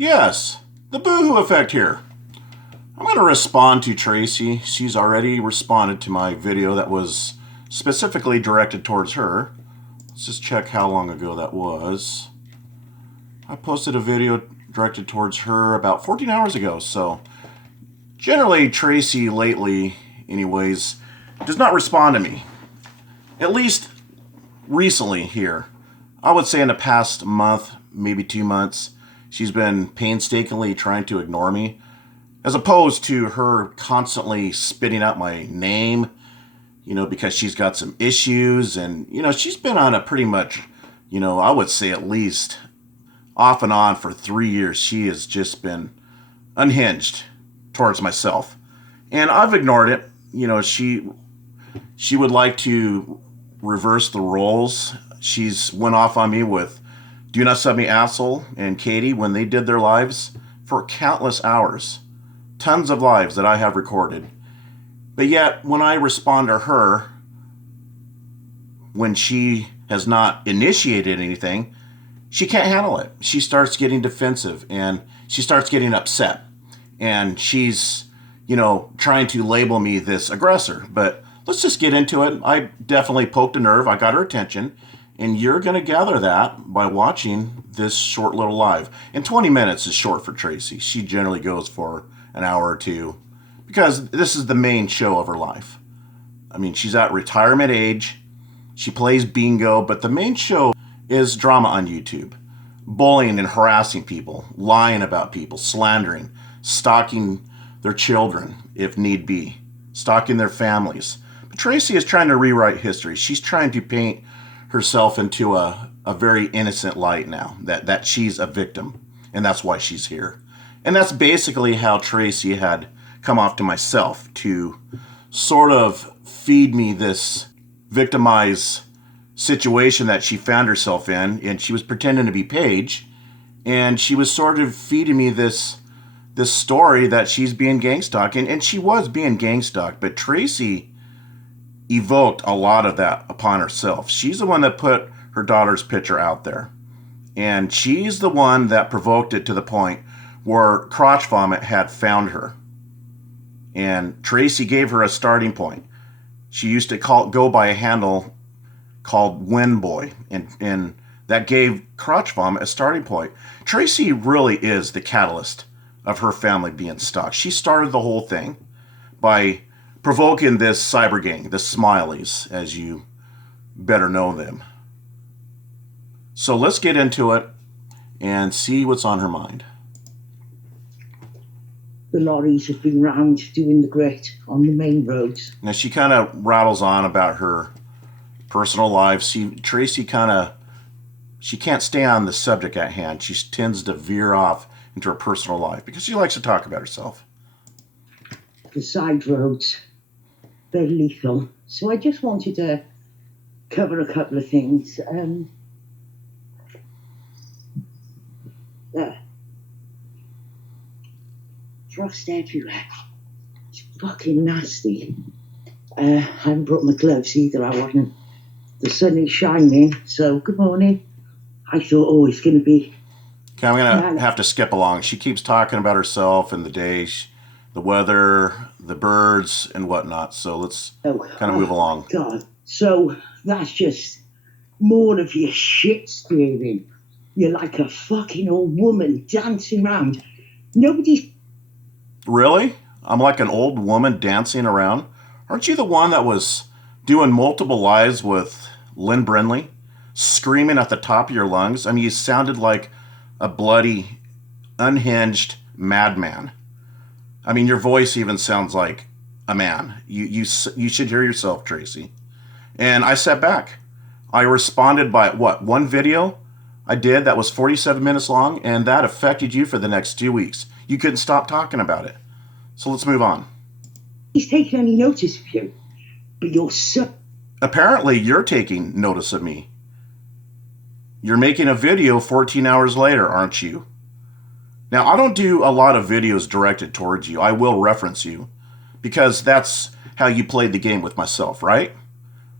Yes, the boohoo effect here. I'm going to respond to Tracy. She's already responded to my video that was specifically directed towards her. Let's just check how long ago that was. I posted a video directed towards her about 14 hours ago. So generally Tracy lately, anyways, does not respond to me. At least recently here. I would say in the past month, maybe 2 months, she's been painstakingly trying to ignore me, as opposed to her constantly spitting out my name, because she's got some issues. And, she's been on a pretty much, I would say at least off and on for 3 years. She has just been unhinged towards myself. And I've ignored it. She would like to reverse the roles. She's went off on me with Do Not Sub Me Asshole and Katie when they did their lives for countless hours. Tons of lives that I have recorded. But yet, when I respond to her, when she has not initiated anything, she can't handle it. She starts getting defensive and she starts getting upset. And she's, trying to label me this aggressor. But let's just get into it. I definitely poked a nerve. I got her attention. And you're going to gather that by watching this short little live. And 20 minutes is short for Tracy. She generally goes for an hour or two because this is the main show of her life. I mean, she's at retirement age. She plays bingo, but the main show is drama on YouTube. Bullying and harassing people, lying about people, slandering, stalking their children if need be, stalking their families. But Tracy is trying to rewrite history. She's trying to paint herself into a very innocent light now, that she's a victim, and that's why she's here. And that's basically how Tracy had come off to myself, to sort of feed me this victimized situation that she found herself in. And she was pretending to be Paige, and she was sort of feeding me this story that she's being gang-stalked, and she was being gang-stalked, but Tracy evoked a lot of that upon herself. She's the one that put her daughter's picture out there. And she's the one that provoked it to the point where Crotch Vomit had found her. And Tracy gave her a starting point. She used to go by a handle called Windboy. And that gave Crotch Vomit a starting point. Tracy really is the catalyst of her family being stalked. She started the whole thing by provoking this cyber gang, the Smileys, as you better know them. So let's get into it and see what's on her mind. The lorries have been round doing the grit on the main roads. Now she kind of rattles on about her personal life. Tracy she can't stay on the subject at hand. She tends to veer off into her personal life because she likes to talk about herself. The side roads, they're lethal. So I just wanted to cover a couple of things. Frost everywhere. It's fucking nasty. I haven't brought my gloves either. I wasn't. The sun is shining, so good morning. I thought, it's going to be... Okay, I'm going to have to skip along. She keeps talking about herself and the day, the weather, the birds, and whatnot. So let's kind of move along. God. So that's just more of your shit screaming. You're like a fucking old woman dancing around. Nobody's... Really? I'm like an old woman dancing around? Aren't you the one that was doing multiple lives with Lynn Brinley? Screaming at the top of your lungs? I mean, you sounded like a bloody, unhinged madman. I mean, your voice even sounds like a man. You should hear yourself, Tracy. And I sat back. I responded by, one video I did that was 47 minutes long, and that affected you for the next 2 weeks. You couldn't stop talking about it. So let's move on. He's taking any notice of you, but you're so... Apparently, you're taking notice of me. You're making a video 14 hours later, aren't you? Now, I don't do a lot of videos directed towards you. I will reference you because that's how you played the game with myself, right?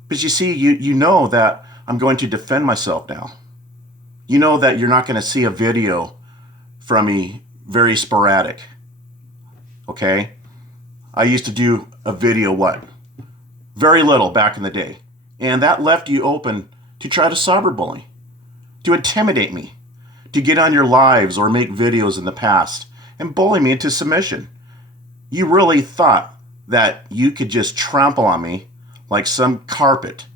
But you see, you know that I'm going to defend myself now. You know that you're not going to see a video from me very sporadic. Okay? I used to do a video, very little back in the day. And that left you open to try to cyberbully, to intimidate me, to get on your lives or make videos in the past and bully me into submission. You really thought that you could just trample on me like some carpet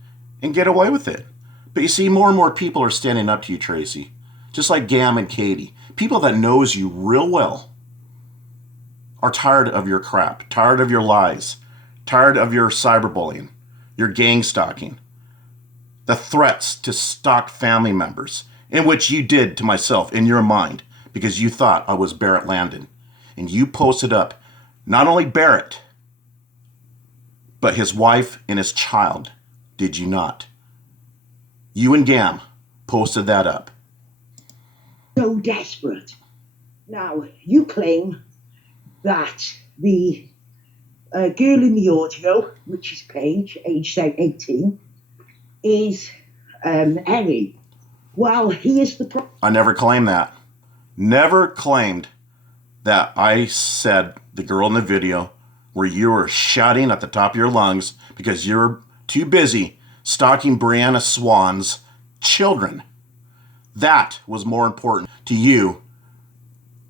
and get away with it. But you see, more and more people are standing up to you, Tracy. Just like Gam and Katie. People that knows you real well are tired of your crap, tired of your lies, tired of your cyberbullying, your gang stalking, the threats to stalk family members, in which you did to myself in your mind because you thought I was Barrett Landon. And you posted up not only Barrett, but his wife and his child. Did you not? You and Gam posted that up. So desperate. Now, you claim that the girl in the audio, which is Paige, aged 18, is Erin. Well, here's the problem. I never claimed that. Never claimed that I said the girl in the video where you were shouting at the top of your lungs because you're too busy stalking Brianna Swan's children. That was more important to you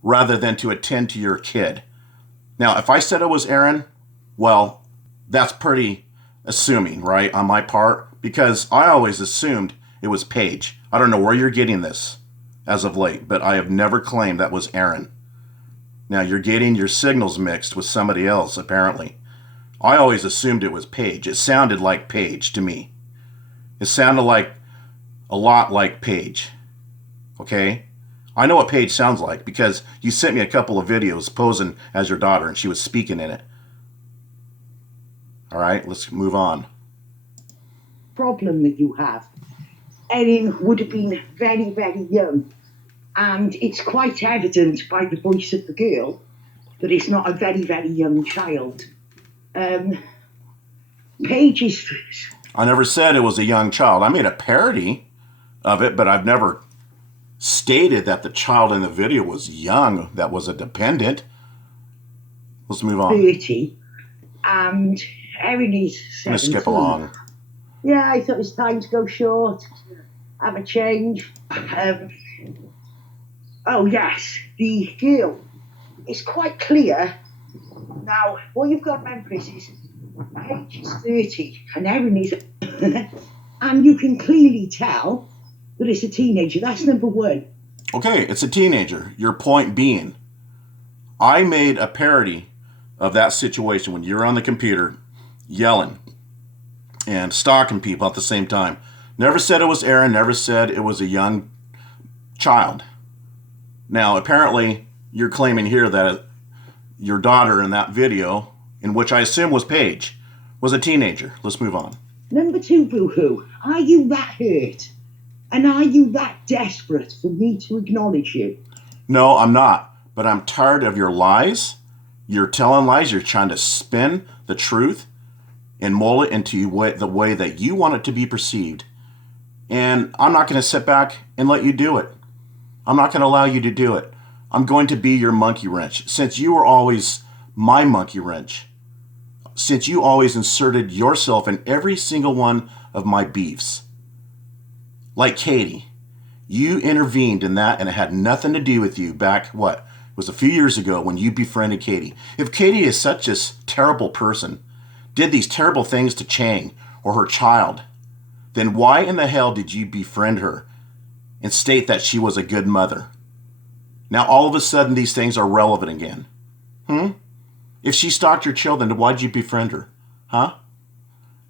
rather than to attend to your kid. Now, if I said it was Aaron, well, that's pretty assuming, right, on my part, because I always assumed it was Paige. I don't know where you're getting this as of late, but I have never claimed that was Aaron. Now, you're getting your signals mixed with somebody else, apparently. I always assumed it was Paige. It sounded like Paige to me. It sounded like a lot like Paige. Okay? I know what Paige sounds like because you sent me a couple of videos posing as your daughter and she was speaking in it. All right, let's move on. Problem that you have. Erin would have been very, very young. And it's quite evident by the voice of the girl that it's not a very, very young child. Paige is... I never said it was a young child. I made a parody of it, but I've never stated that the child in the video was young, that was a dependent. Let's move on. 30, and Erin is 17. Let's skip along. Yeah, I thought it was time to go short, have a change. Oh yes, the girl. It's quite clear. Now, what you've got to remember is Paige is 30 and Erin is... and you can clearly tell that it's a teenager. That's number one. Okay, it's a teenager. Your point being, I made a parody of that situation when you're on the computer yelling and stalking people at the same time. Never said it was Aaron, never said it was a young child. Now, apparently, you're claiming here that your daughter in that video, in which I assume was Paige, was a teenager. Let's move on. Number two, boo-hoo. Are you that hurt? And are you that desperate for me to acknowledge you? No, I'm not. But I'm tired of your lies. You're telling lies. You're trying to spin the truth and mold it into the way that you want it to be perceived. And I'm not going to sit back and let you do it. I'm not going to allow you to do it. I'm going to be your monkey wrench. Since you were always my monkey wrench, since you always inserted yourself in every single one of my beefs, like Katie, you intervened in that and it had nothing to do with you back, it was a few years ago when you befriended Katie. If Katie is such a terrible person, did these terrible things to Chang or her child, then why in the hell did you befriend her and state that she was a good mother? Now all of a sudden these things are relevant again. If she stalked your children, then why'd you befriend her? Huh?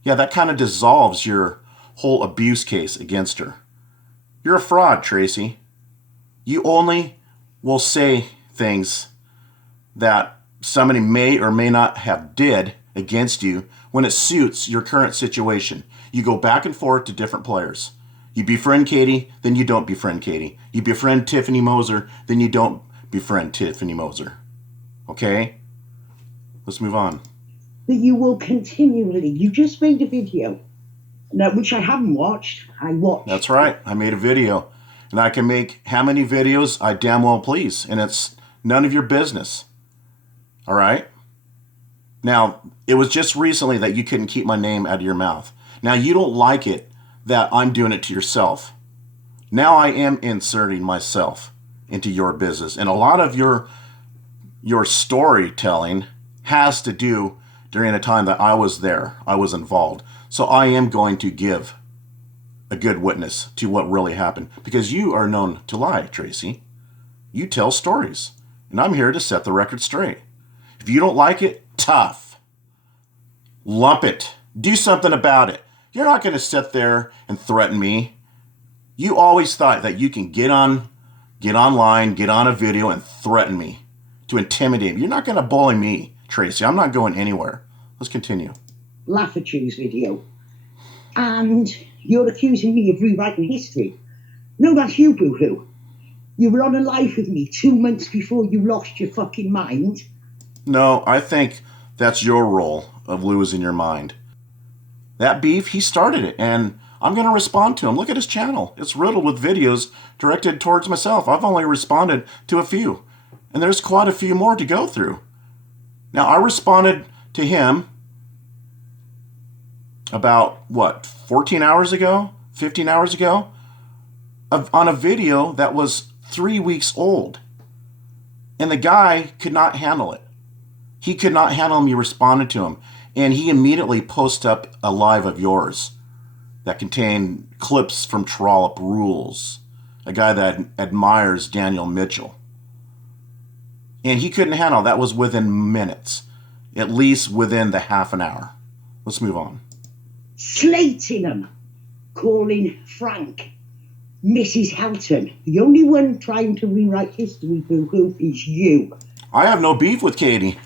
Yeah, that kind of dissolves your whole abuse case against her. You're a fraud, Tracy. You only will say things that somebody may or may not have did against you when it suits your current situation. You go back and forth to different players. You befriend Katie, then you don't befriend Katie. You befriend Tiffany Moser, then you don't befriend Tiffany Moser. Okay? Let's move on. That you will continually... You just made a video, which I haven't watched. I watched. That's right. I made a video And I can make how many videos I damn well please. And it's none of your business. All right? Now, it was just recently that you couldn't keep my name out of your mouth. Now, you don't like it that I'm doing it to yourself. Now I am inserting myself into your business. And a lot of your storytelling has to do during a time that I was there. I was involved. So I am going to give a good witness to what really happened. Because you are known to lie, Tracy. You tell stories. And I'm here to set the record straight. If you don't like it, tough. Lump it. Do something about it. You're not going to sit there and threaten me. You always thought that you can get online, get on a video and threaten me, to intimidate me. You're not going to bully me, Tracy. I'm not going anywhere. Let's continue. Laugh at you's video. And you're accusing me of rewriting history. No, that's you, boo-hoo. You were on a live with me 2 months before you lost your fucking mind. No, I think that's your role of losing your mind. That beef, he started it, and I'm going to respond to him. Look at his channel. It's riddled with videos directed towards myself. I've only responded to a few, and there's quite a few more to go through. Now, I responded to him about, 14 hours ago? 15 hours ago? On a video that was 3 weeks old. And the guy could not handle it. He could not handle me responding to him. And he immediately posted up a live of yours that contained clips from Trollop Rules, a guy that admires Daniel Mitchell. And he couldn't handle it. That was within minutes, at least within the half an hour. Let's move on. Slating him, calling Frank Mrs. Helton. The only one trying to rewrite history, boo-hoo, is you. I have no beef with Katie.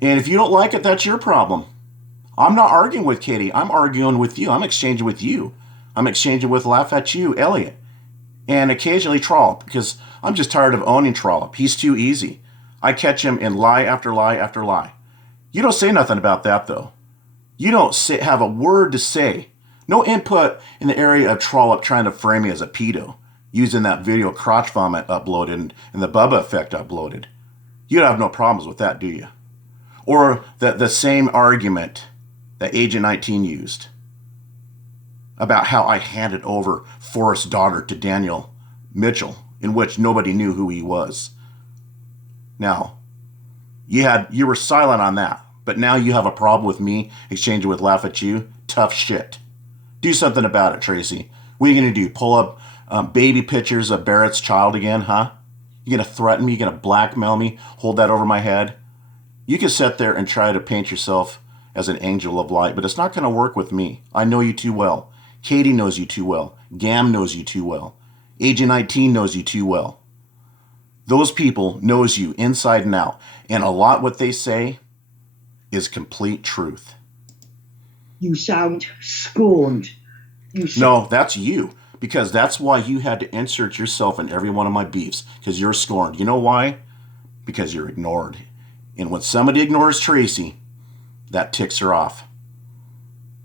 And if you don't like it, that's your problem. I'm not arguing with Katie. I'm arguing with you. I'm exchanging with you. I'm exchanging with Laugh At You, Elliot. And occasionally Trollop, because I'm just tired of owning Trollop. He's too easy. I catch him in lie after lie after lie. You don't say nothing about that, though. You don't have a word to say. No input in the area of Trollop trying to frame me as a pedo, using that video crotch vomit uploaded and the Bubba effect uploaded. You don't have no problems with that, do you? Or the same argument that Agent 19 used about how I handed over Forrest's daughter to Daniel Mitchell, in which nobody knew who he was. Now, you were silent on that, but now you have a problem with me exchanging with Laugh At You? Tough shit. Do something about it, Tracy. What are you going to do? Pull up baby pictures of Barrett's child again, huh? You going to threaten me? You going to blackmail me? Hold that over my head? You can sit there and try to paint yourself as an angel of light, but it's not going to work with me. I know you too well. Katie knows you too well. Gam knows you too well. Agent 19 knows you too well. Those people knows you inside and out, and a lot what they say is complete truth. You sound scorned. No, that's you, because that's why you had to insert yourself in every one of my beefs, because you're scorned. You know why? Because you're ignored. And when somebody ignores Tracy, that ticks her off.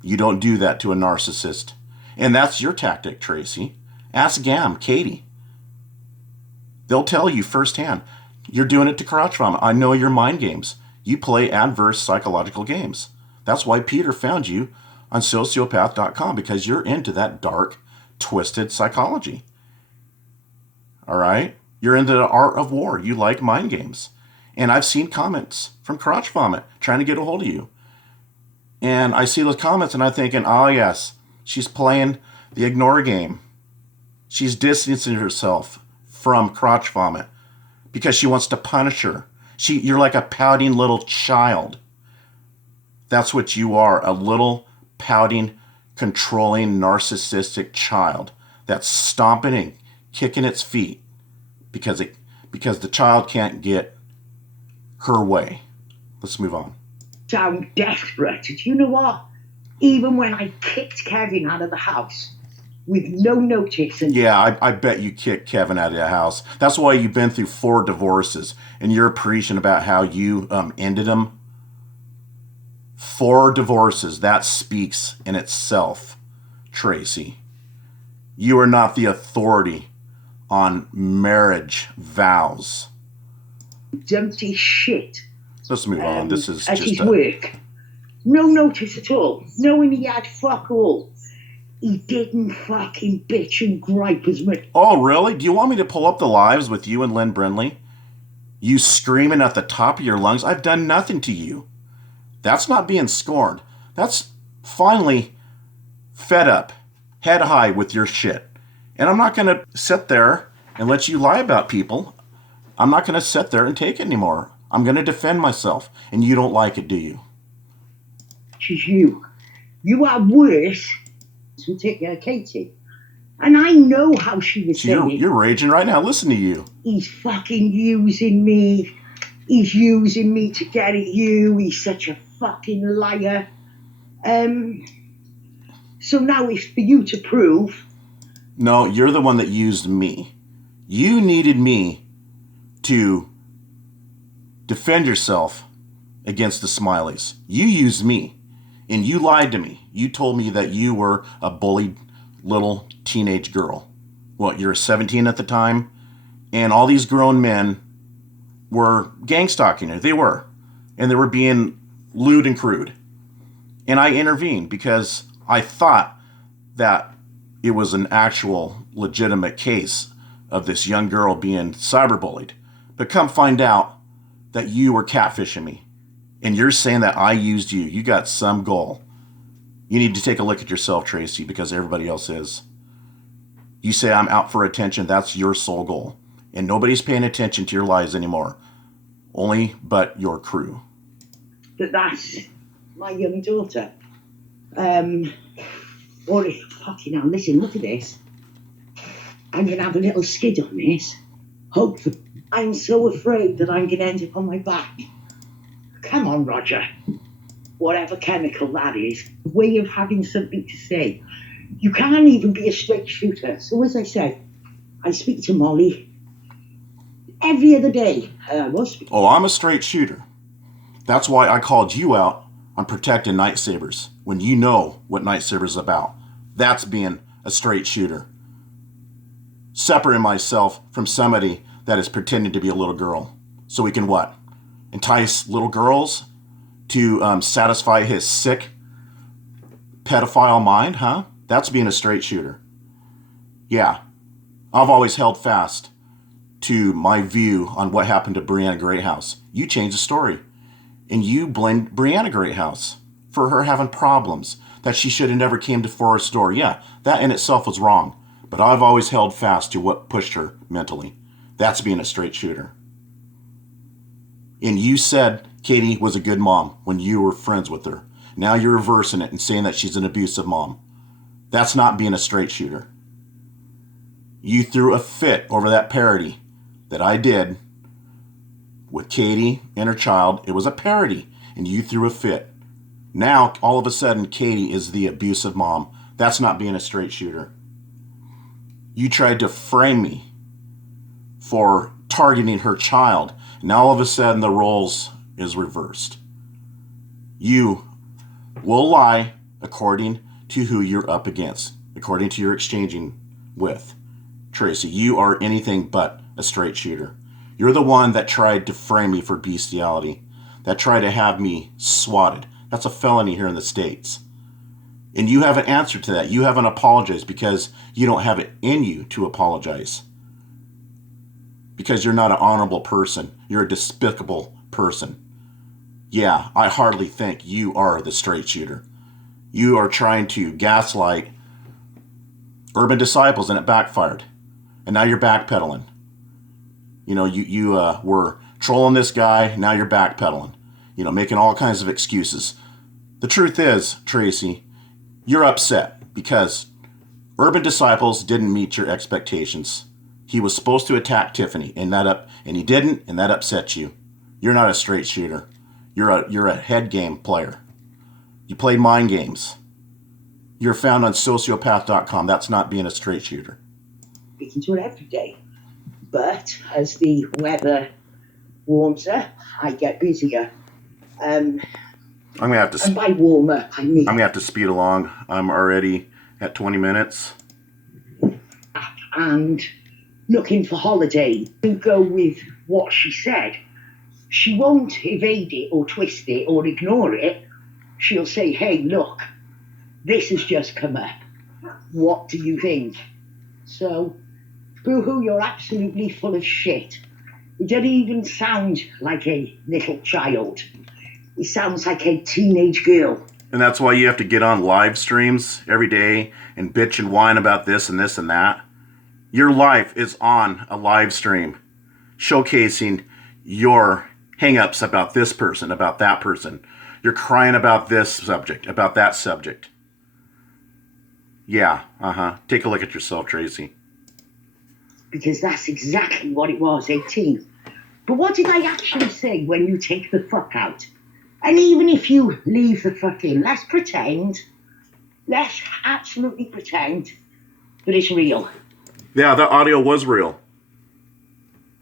You don't do that to a narcissist. And that's your tactic, Tracy. Ask Gam, Katie. They'll tell you firsthand. You're doing it to crotch vomit. I know your mind games. You play adverse psychological games. That's why Peter found you on sociopath.com, because you're into that dark, twisted psychology. All right? You're into the art of war. You like mind games. And I've seen comments from Crotch Vomit trying to get a hold of you. And I see those comments and I'm thinking, oh yes, she's playing the ignore game. She's distancing herself from Crotch Vomit because she wants to punish her. You're like a pouting little child. That's what you are, a little pouting, controlling, narcissistic child that's stomping and kicking its feet because the child can't get her way. Let's move on. Sound desperate. Do you know what? Even when I kicked Kevin out of the house with no notice. Yeah, I bet you kicked Kevin out of the house. That's why you've been through 4 divorces and you're preaching about how you ended them. 4 divorces. That speaks in itself, Tracy. You are not the authority on marriage vows. Dumped his shit Let's move on. This is at just his work. No notice at all. Knowing he had fuck all. He didn't fucking bitch and gripe as much. Oh, really? Do you want me to pull up the lives with you and Lynn Brindley? You screaming at the top of your lungs, I've done nothing to you. That's not being scorned. That's finally fed up, head high with your shit. And I'm not going to sit there and let you lie about people. I'm not going to sit there and take it anymore. I'm going to defend myself. And you don't like it, do you? She's you. You are worse than Katie. And I know how she was saying. You're raging right now. Listen to you. He's fucking using me. He's using me to get at you. He's such a fucking liar. So now it's for you to prove. No, you're the one that used me. You needed me to defend yourself against the Smileys. You used me. And you lied to me. You told me that you were a bullied little teenage girl. What, you're 17 at the time? And all these grown men were gang stalking her. They were. And they were being lewd and crude. And I intervened because I thought that it was an actual legitimate case of this young girl being cyberbullied. But come find out that you were catfishing me. And you're saying that I used you. You got some goal. You need to take a look at yourself, Tracy, because everybody else is. You say I'm out for attention. That's your sole goal. And nobody's paying attention to your lies anymore. Only but your crew. But that's my young daughter. Or if, fucking hell, listen, look at this. I'm going to have a little skid on this. Hopefully. I'm so afraid that I'm going to end up on my back. Come on, Roger. Whatever chemical that is, a way of having something to say. You can't even be a straight shooter. So as I say, I speak to Molly every other day. Oh, I'm a straight shooter. That's why I called you out on protecting Night Sabers when you know what Night Sabers is about. That's being a straight shooter. Separating myself from somebody that is pretending to be a little girl. So we can what? Entice little girls to satisfy his sick pedophile mind, huh? That's being a straight shooter. Yeah, I've always held fast to my view on what happened to Brianna Greathouse. You changed the story, and you blamed Brianna Greathouse for her having problems, that she should have never came to Forest Door. Yeah, that in itself was wrong, but I've always held fast to what pushed her mentally. That's being a straight shooter. And you said Katie was a good mom when you were friends with her. Now you're reversing it and saying that she's an abusive mom. That's not being a straight shooter. You threw a fit over that parody that I did with Katie and her child. It was a parody, and you threw a fit. Now, all of a sudden, Katie is the abusive mom. That's not being a straight shooter. You tried to frame me for targeting her child. Now, all of a sudden, the roles is reversed. You will lie according to who you're up against, according to your exchanging with. Tracy, you are anything but a straight shooter. You're the one that tried to frame me for bestiality, that tried to have me swatted. That's a felony here in the States. And you haven't answered to that. You haven't apologized because you don't have it in you to apologize. Because you're not an honorable person. You're a despicable person. Yeah, I hardly think you are the straight shooter. You are trying to gaslight Urban Disciples, and it backfired. And now you're backpedaling. You know, you were trolling this guy, now you're backpedaling. You know, making all kinds of excuses. The truth is, Tracy, you're upset because Urban Disciples didn't meet your expectations. He was supposed to attack Tiffany, and he didn't, and that upset you. You're not a straight shooter. You're a head game player. You play mind games. You're found on sociopath.com. That's not being a straight shooter. Speaking to her every day. But as the weather warms up, I get busier. I'm gonna have to. And by warmer, I mean. I'm gonna have to speed along. I'm already at 20 minutes. And looking for holiday and go with what she said. She won't evade it or twist it or ignore it. She'll say, hey, look, this has just come up. What do you think? So, boo-hoo, you're absolutely full of shit. It doesn't even sound like a little child. It sounds like a teenage girl. And that's why you have to get on live streams every day and bitch and whine about this and this and that. Your life is on a live stream showcasing your hang-ups about this person, about that person. You're crying about this subject, about that subject. Yeah, Take a look at yourself, Tracy. Because that's exactly what it was, 18. But what did I actually say when you take the fuck out? And even if you leave the fuck in, let's absolutely pretend that it's real. Yeah, that audio was real.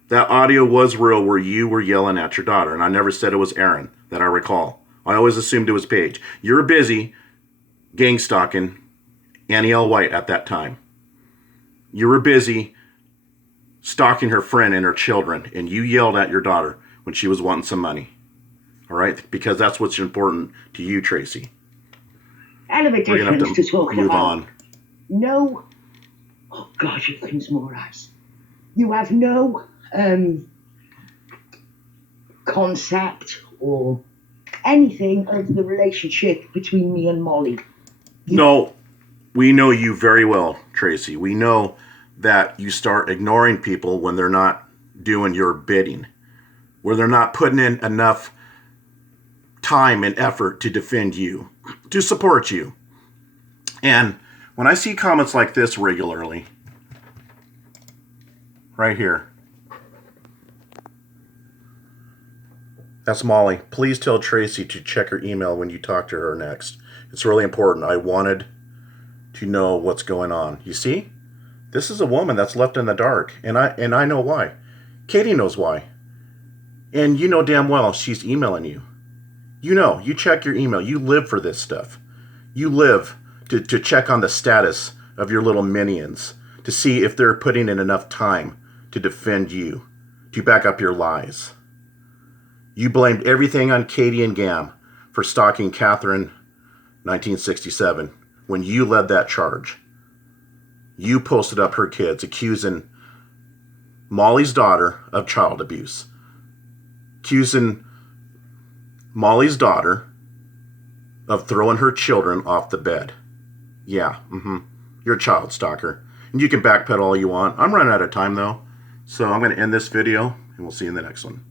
That audio was real where you were yelling at your daughter. And I never said it was Aaron, that I recall. I always assumed it was Paige. You were busy gang stalking Annie L. White at that time. You were busy stalking her friend and her children. And you yelled at your daughter when she was wanting some money. All right? Because that's what's important to you, Tracy. Hell of a difference to talk move about. On. No. Oh, God, you've given some more eyes. You have no concept or anything of the relationship between me and Molly. No, we know you very well, Tracy. We know that you start ignoring people when they're not doing your bidding, where they're not putting in enough time and effort to defend you, to support you. And when I see comments like this regularly, right here, that's Molly. Please tell Tracy to check her email when you talk to her next. It's really important. I wanted to know what's going on. You see? This is a woman that's left in the dark, and I know why. Katie knows why. And you know damn well she's emailing you. You know, you check your email. You live for this stuff. You live to check on the status of your little minions, to see if they're putting in enough time to defend you, to back up your lies. You blamed everything on Katie and Gam for stalking Catherine 1967 when you led that charge. You posted up her kids accusing Molly's daughter of child abuse, accusing Molly's daughter of throwing her children off the bed. Yeah, You're a child stalker. And you can backpedal all you want. I'm running out of time, though. So I'm going to end this video, and we'll see you in the next one.